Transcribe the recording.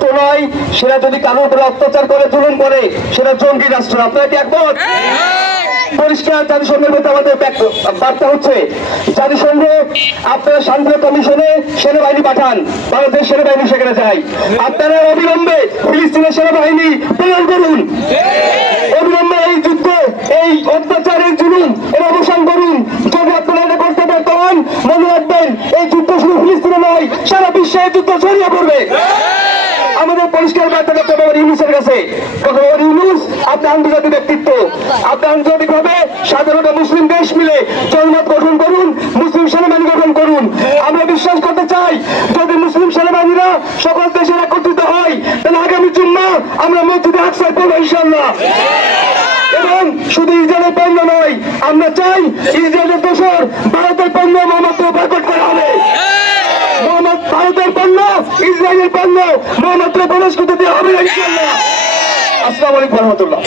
রাষ্ট্র নয় সেটা যদি কারোর উপরে অত্যাচার করে জুলুম করে সেটা জঙ্গি রাষ্ট্র। আপনারা কি একমত? পরিষ্কার জাতিসংঘের মধ্যে আমাদের বার্তা হচ্ছে জাতিসংঘ আপনারা শান্তি কমিশনে সেনাবাহিনী পাঠান বাংলাদেশ সেনাবাহিনী সেখানে যায়। আপনারা অবিলম্বে ফিলিস্তিনের সেনাবাহিনী প্রেরণ করুন। অবিলম্বে এই যুদ্ধ এই অত্যাচারের জুলুম এর অবসান করুন। যদি আপনারা এটা করতে হন মনে রাখবেন এই যুদ্ধ শুধু ফিলিস্তিনে নয় সারা বিশ্বে এই যুদ্ধ ছড়িয়ে পড়বে। পরিষ্কার বার্তা ডক্টর ইউনুসের কাছে। ডক্টর ইউনুস আপনি আন্তর্জাতিক ব্যক্তিত্ব। আপনি আন্তর্জাতিক ভাবে সাধারণত মুসলিম দেশ মিলে জনমত গঠন করুন, মুসলিম সেনাবাহিনী গঠন করুন। আমরা বিশ্বাস করতে চাই, যদি মুসলিম সেনাবাহিনীরা সকল দেশের একত্রিত হয়, তাহলে আগামী জুম্মা আমরা মসজিদে আকসায় পড়ব ইনশাল্লাহ এবং শুধু ইসরায়েলের পণ্য নয়, আমরা চাই ইসরায়েলের দোষর ভারতের পণ্য মোহাম্মদ বয়কট করা হবে মোহাম্মদ ভারতের পণ্য ইসরায়েলের পণ্য মোহাম্মদ প্রবেশ করতে দেওয়া হবে না ইনশাল্লাহ আসসালামু আলাইকুম রহমতুল্লাহ।